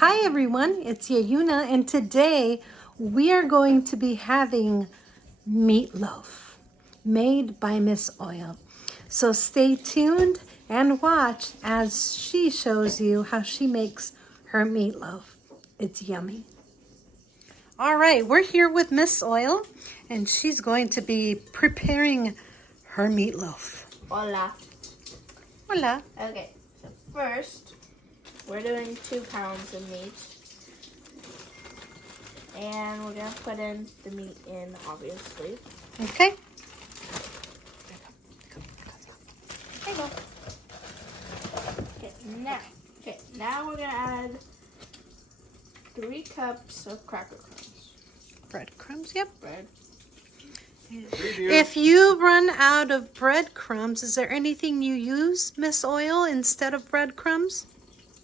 Hi everyone, it's Yayuna, and today we are going to be having meatloaf made by Miss Oil. So stay tuned and watch as she shows you how she makes her meatloaf. It's yummy. All right, we're here with Miss Oil, and she's going to be preparing her meatloaf. Hola. Hola. Okay, so first, we're doing 2 pounds of meat. And we're going to put in the meat in, obviously. Okay. There you go. Now we're going to add 3 cups of cracker crumbs. Breadcrumbs, yep. Bread. If you run out of breadcrumbs, is there anything you use, Miss Oil, instead of breadcrumbs?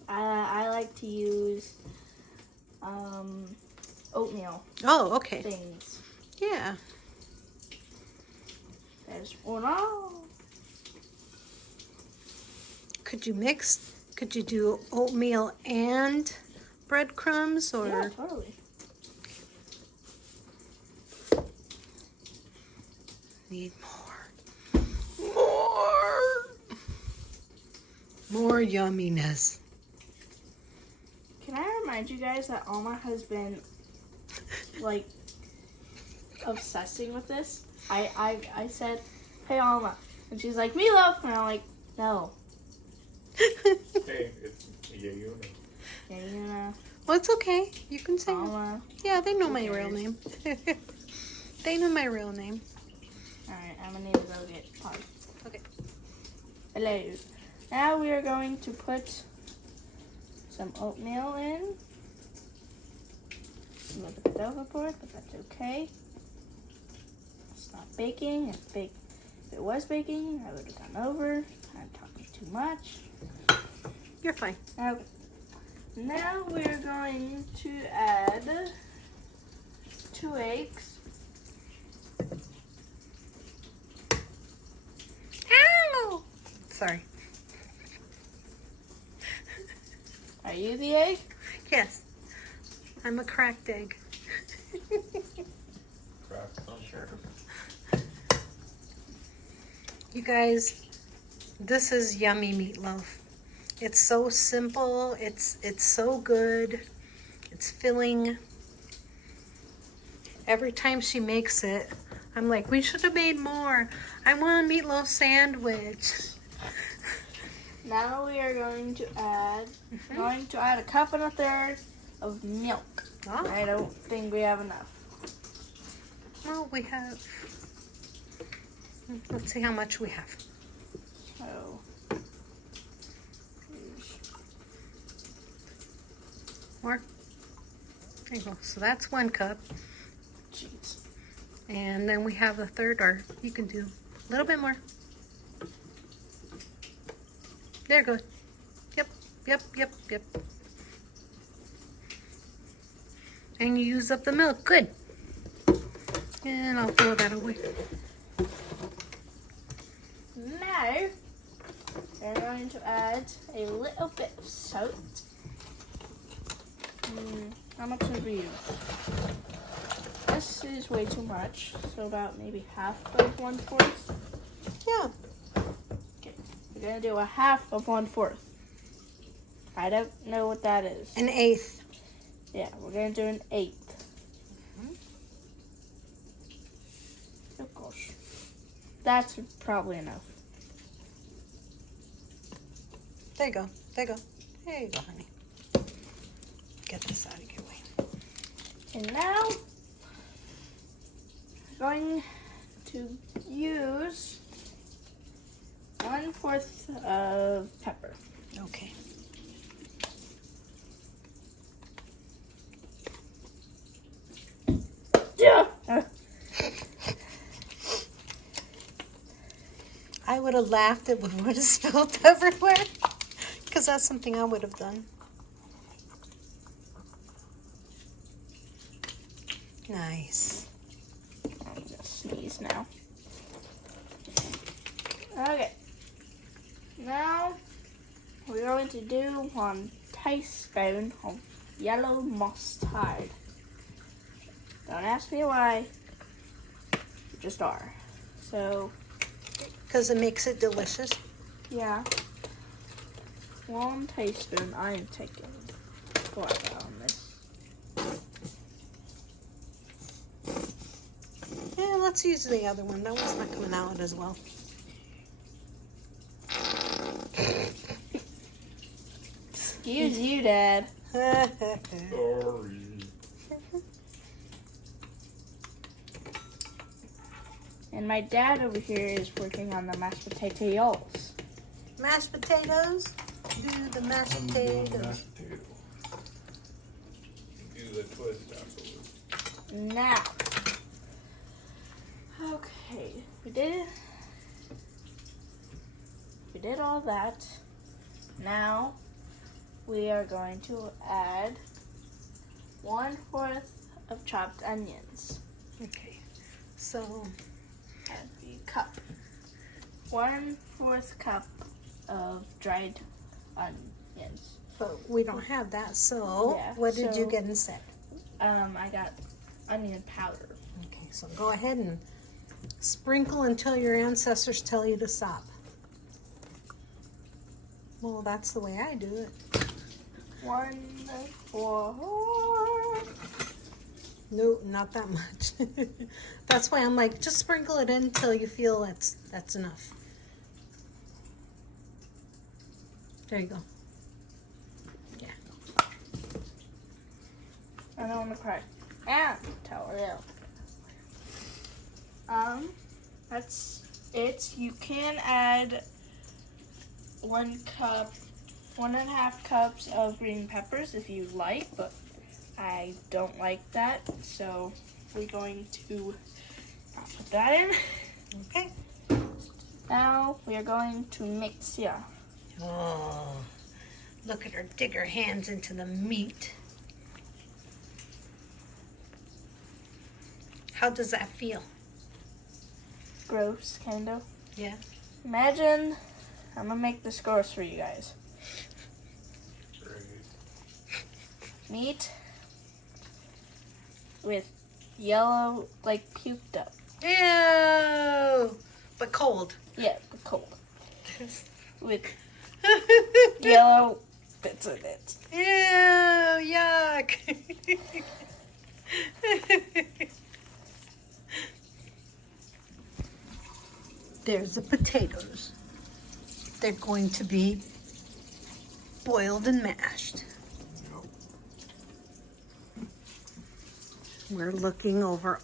I like to use oatmeal Oh, okay. things. Yeah. There's uno. Could you do oatmeal and breadcrumbs, or? Yeah, totally. Need more. More yumminess. Can I remind you guys that Alma has been, like, obsessing with this? I said, hey, Alma. And she's like, meatloaf. And I'm like, no. Hey, it's Yayuna. Yayuna. Well, it's okay. You can say it. Alma. Yeah, they know my Who real cares? name. They know my real name. Alright, I'm gonna need to go get pause. Okay. Hello. Now we are going to put some oatmeal in. A little bit overboard, but that's okay. It's not baking. If it was baking, I would have gone over. I'm talking too much. You're fine. Okay. Now we're going to add 2 eggs. Ow! Sorry. Are you the egg? Yes. I'm a cracked egg. Craft on sure. You guys, this is yummy meatloaf. It's so simple. It's so good. It's filling. Every time she makes it, I'm like, we should have made more. I want a meatloaf sandwich. Now we are going to add a cup and a third of milk. Oh, I don't think we have enough. well, we have. Let's see how much we have. So More. There you go. So that's 1 cup. jeez. And then we have a third, or you can do a little bit more. There, good. Yep. And you use up the milk. Good. And I'll throw that away. Now we're going to add a little bit of salt. How much did we use? This is way too much, so about maybe half of 1/4. Yeah. Okay, we're gonna do a half of 1/4. I don't know what that is. 1/8. Yeah, we're gonna do an 1/8. Oh gosh, that's probably enough. There you go. There you go, honey. Get this out of your way. And now we're going to use 1/4 of pepper. Okay. Yeah. I would have laughed if it would have spilled everywhere. Because that's something I would have done. Nice. I'm gonna sneeze now. Okay. Now we're going to do 1 teaspoon of yellow mustard. Don't ask me why. You just are. So, Because it makes it delicious. yeah. 1 teaspoon. I'm taking water on this. Yeah, let's use the other one. That one's not coming out as well. Excuse you, Dad. Sorry. And my dad over here is working on the mashed potatoes. Mashed potatoes. Do the mashed I'm doing the potatoes. mashed potato. Do the twist afterwards. Now, okay, we did all that. Now, we are going to add 1/4 of chopped onions. Okay. So, Add the cup. 1/4 cup of dried onions. but we don't have that. So, Yeah, what did you so- get instead? I got onion powder. Okay, so go ahead and sprinkle until your ancestors tell you to stop. Well, that's the way I do it. 1/4. No, not that much. That's why I'm like, just sprinkle it in until you feel that's enough. There you go. Yeah. I don't want to cry. And towel. That's it. You can add 1.5 cups of green peppers if you like, but I don't like that, so we're going to not put that in. Okay. Now we are going to mix here. Oh, look at her dig her hands into the meat. How does that feel? Gross, kind of. Yeah. Imagine, I'm gonna make this gross for you guys. Great. Meat with yellow, like puked up. Ew! But cold. Yeah, but cold. With yellow bits of it. Ew! Yuck! There's the potatoes. They're going to be boiled and mashed. We're looking over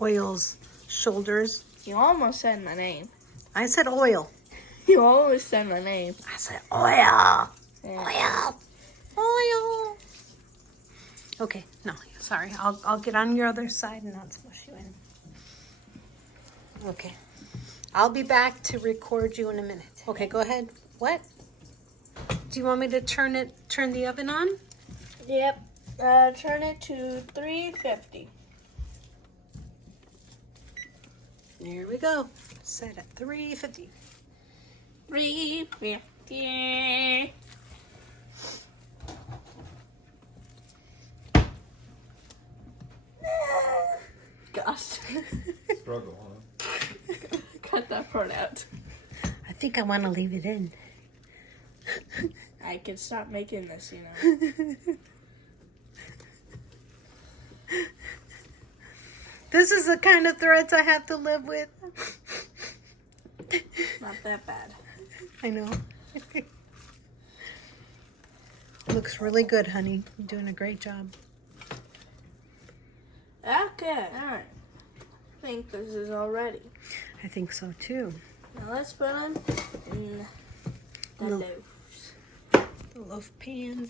Oil's shoulders. You almost said my name. I said oil. You always said my name. I said oil. Yeah. Oil. Okay, no, sorry. I'll get on your other side and not smush you in. Okay. I'll be back to record you in a minute. Okay, go ahead. What? Do you want me to turn the oven on? Yep. Turn it to 350. There we go. Set at 350. 350. Gosh. Struggle, huh? Cut that part out. I think I want to leave it in. I can stop making this, you know. This is the kind of threats I have to live with. Not that bad. I know. Looks really good, honey. You're doing a great job. Okay. Alright. I think this is all ready. I think so too. Now let's put them in the No. loaves. The loaf pan.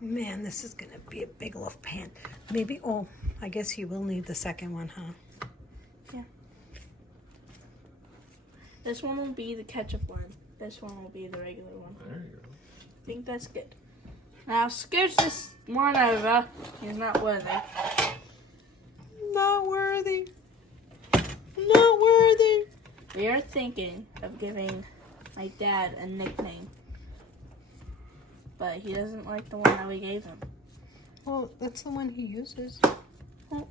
Man, this is gonna be a big loaf pan. Maybe, oh, I guess you will need the second one, huh? This one will be the ketchup one. This one will be the regular one. There you go. I think that's good. Now scooch this one over. He's not worthy. Not worthy. Not worthy. We are thinking of giving my dad a nickname. But he doesn't like the one that we gave him. Well, that's the one he uses. Well,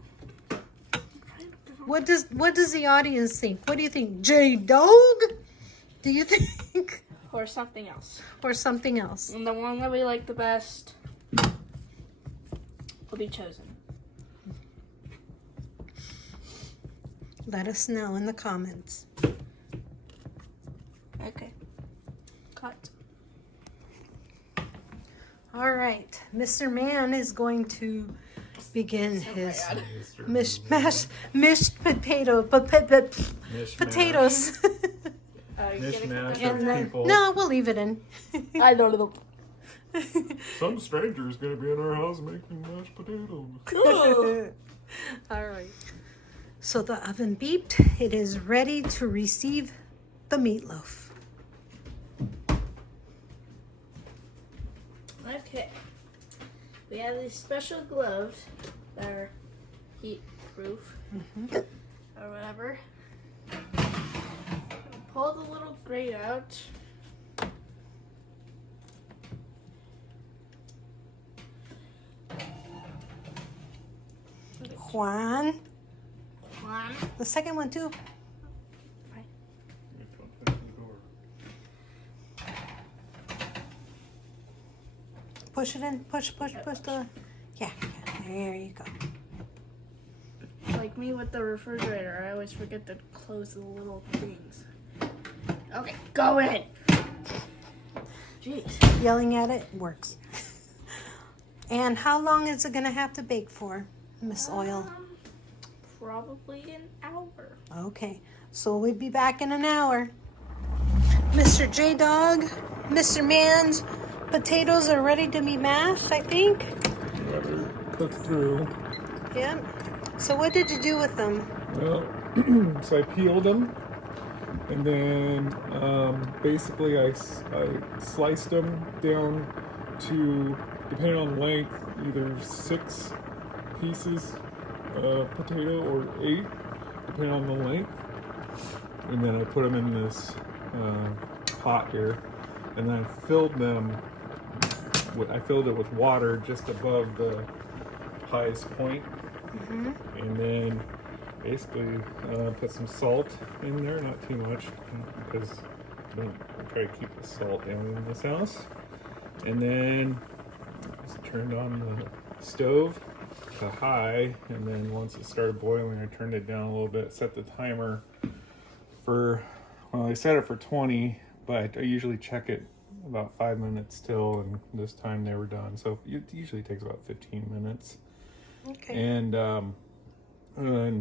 What does the audience think? What do you think? J-Dog? Do you think? or something else. Or something else? And the one that we like the best will be chosen. Let us know in the comments. Okay. Cut. All right. Mr. Man is going to begin his mashed potatoes. Mishmash And of then, people. no, we'll leave it in. I don't know. Some stranger's gonna be in our house making mashed potatoes. All right. So the oven beeped. It is ready to receive the meatloaf. Okay. We have these special gloves that are heat proof or whatever. Pull the little grate out. Juan. One. The second one too. Push it in. Push the. Yeah. There you go. Like me with the refrigerator, I always forget to close the little things. Okay, go in. Jeez. Yelling at it works. And how long is it gonna have to bake for, Miss Oil? Probably an hour. Okay, so we'll be back in an hour. Mr. J-Dog, Mr. Man's potatoes are ready to be mashed, I think. Yeah, they're cooked through. Yep. So what did you do with them? Well, so I peeled them, and then basically I sliced them down to, depending on length, either 6 pieces of potato or 8, depending on the length. And then I put them in this pot here, and then I filled it with water just above the highest point. And then basically put some salt in there, not too much, because I try to keep the salt down in this house. And then just turned on the stove to high, and then once it started boiling, I turned it down a little bit, set the timer for, well, I set it for 20, but I usually check it about 5 minutes till, and this time they were done. So it usually takes about 15 minutes. Okay. And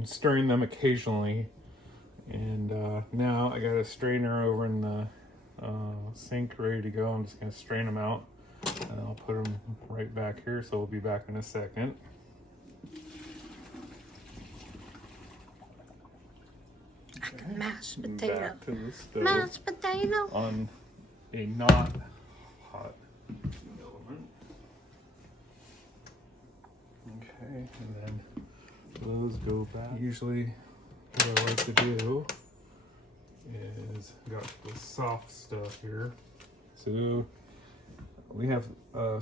stirring them occasionally. And now I got a strainer over in the sink ready to go. I'm just going to strain them out, and I'll put them right back here. So we'll be back in a second. Mashed potato. Back to the stove Mashed potato. on a not hot element. Okay, and then those go back. Usually what I like to do is, I got the soft stuff here. So we have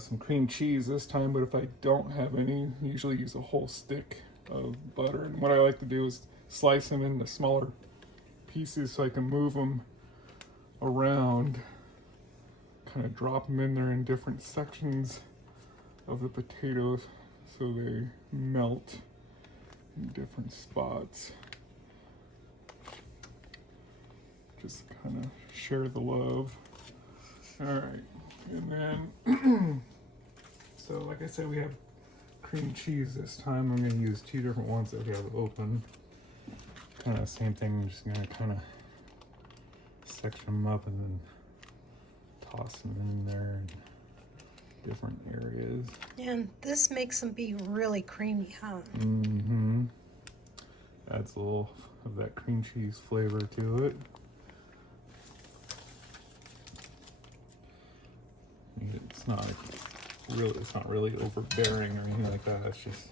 some cream cheese this time, but if I don't have any, I usually use a whole stick of butter. And what I like to do is slice them into smaller pieces so I can move them around, kind of drop them in there in different sections of the potatoes so they melt in different spots. Just kind of share the love. All right, and then so like I said, we have cream cheese this time. I'm going to use 2 different ones that we have open. Kind of same thing. I'm just gonna kind of section them up and then toss them in there in different areas. And this makes them be really creamy, huh? Adds a little of that cream cheese flavor to it. It's not really overbearing or anything like that. It's just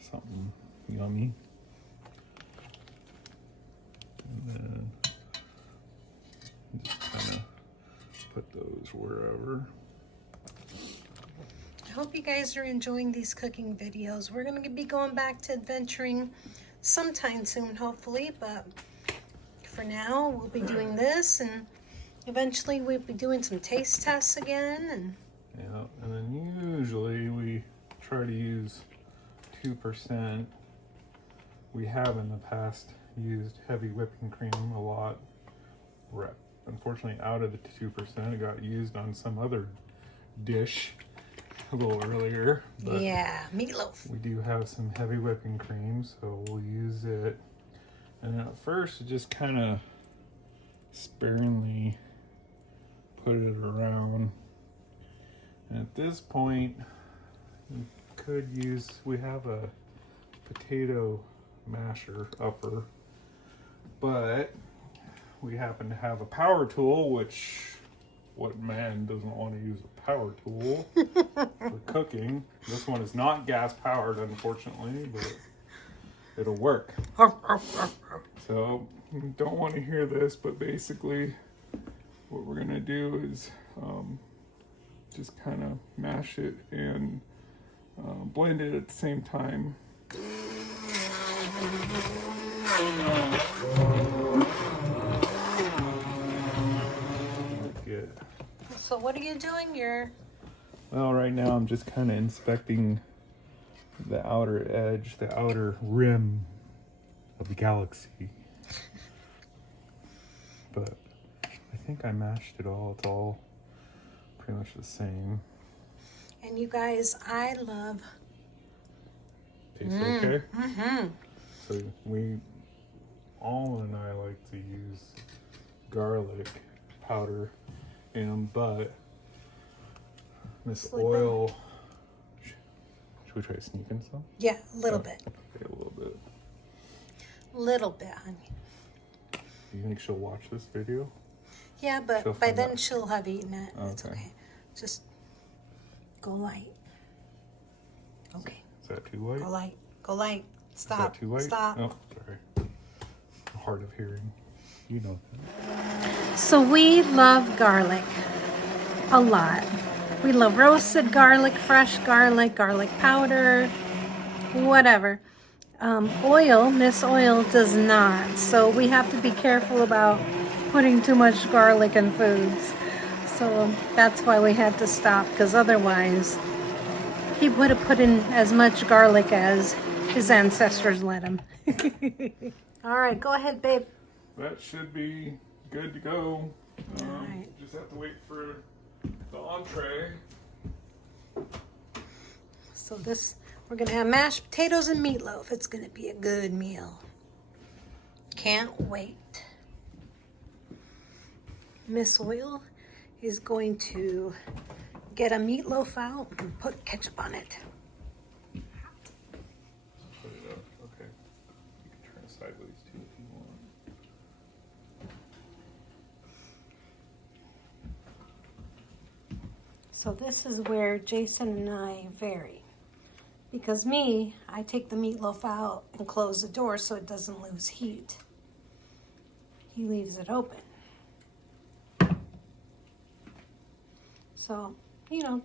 something yummy. And then put those wherever. I hope you guys are enjoying these cooking videos. We're going to be going back to adventuring sometime soon, hopefully, but for now, we'll be doing this, and eventually we'll be doing some taste tests again. And yeah, and then usually we try to use 2%. We have in the past used heavy whipping cream a lot. We're unfortunately out of the 2%. It got used on some other dish a little earlier. But yeah, meatloaf. we do have some heavy whipping cream, so we'll use it. And at first, just kind of sparingly put it around. And at this point, we have a potato masher upper, but we happen to have a power tool, which what man doesn't want to use a power tool for cooking? This one is not gas powered, unfortunately, but it'll work. So you don't want to hear this, but basically what we're gonna do is just kind of mash it and blend it at the same time. So what are you doing? Well, right now I'm just kind of inspecting the outer edge, the outer rim of the galaxy. But I think I mashed it all. It's all pretty much the same. And you guys, I love... Tastes okay? Mm-hmm. So Alma and I like to use garlic powder, but Miss Oil, should we try sneaking some? Yeah, a little bit. Okay, a little bit. Little bit, honey. Do you think she'll watch this video? Yeah, but She'll by find then out. she'll have eaten it. It's Okay. okay. Just go light. Okay. Is that too light? Go light. Go light. Stop. Is that too light? Stop. Oh, sorry. Hard of hearing. You know that. So we love garlic a lot. We love roasted garlic, fresh garlic, garlic powder, whatever. Miss Oil does not. So we have to be careful about putting too much garlic in foods. So that's why we had to stop, because otherwise he would have put in as much garlic as his ancestors let him. All right, go ahead, babe. That should be good to go. All right. Just have to wait for the entree. So we're gonna have mashed potatoes and meatloaf. It's gonna be a good meal. Can't wait. Miss Oil is going to get a meatloaf out and put ketchup on it. Put it up. Okay. You can turn it sideways too if you want. So this is where Jason and I vary. Because I take the meatloaf out and close the door so it doesn't lose heat. He leaves it open. So,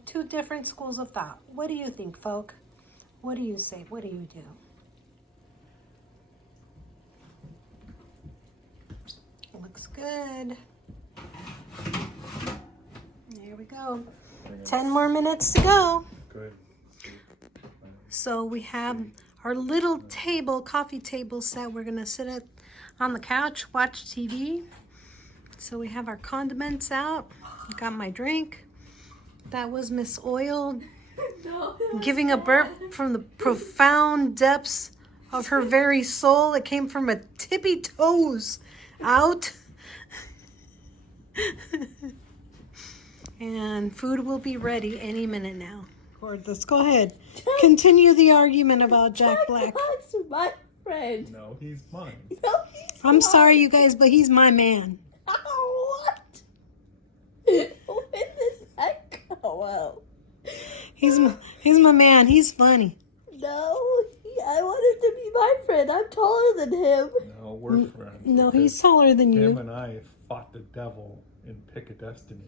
two different schools of thought. What do you think, folk? What do you say? What do you do? Looks good. There we go. 10 more minutes to go. Good. So we have our little table, coffee table set. We're gonna sit on the couch, watch TV. So we have our condiments out. Got my drink. That was Miss Oil giving a burp from the profound depths of her very soul. It came from a tippy toes out. And food will be ready any minute now. Let's go ahead. Continue the argument about Jack Black. Black's my friend. No, he's mine. No, he's I'm sorry, you guys, but he's my man. what? When did that go out? He's my man. He's funny. No, I wanted to be my friend. I'm taller than him. No, we're friends. No, because he's taller than him you. and I fought the devil in Pick a Destiny.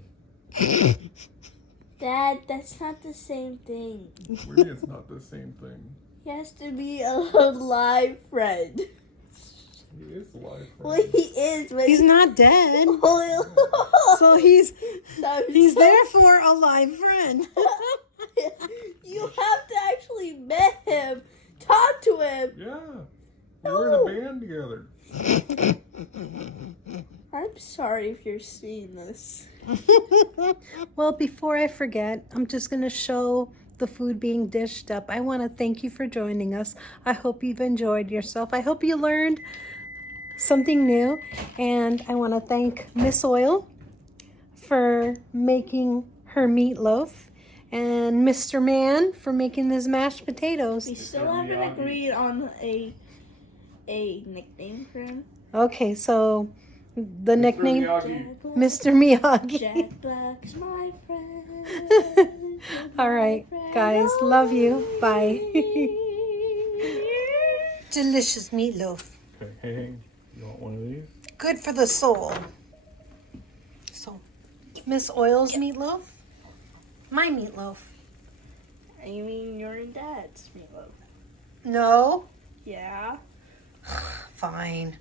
Dad, that's not the same thing. Really, it's not the same thing. He has to be a live friend. He is alive. Well, he is, but He's not dead. So he's there for a live friend. You have to actually met him, talk to him. Yeah. We were in a band together. I'm sorry if you're seeing this. Well, before I forget, I'm just going to show the food being dished up. I want to thank you for joining us. I hope you've enjoyed yourself. I hope you learned something new. And I want to thank Miss Oil for making her meatloaf and Mr. Man for making his mashed potatoes. We still haven't agreed on a nickname for him. Okay, so the nickname, Miyagi. Mr. Miyagi. Jack Black's my friend. All right, guys, love you. Bye. Delicious meatloaf. Okay, hey, you want one of these? Good for the soul. So, Miss Oil's meatloaf? My meatloaf. You mean your and Dad's meatloaf? No? Yeah. Fine.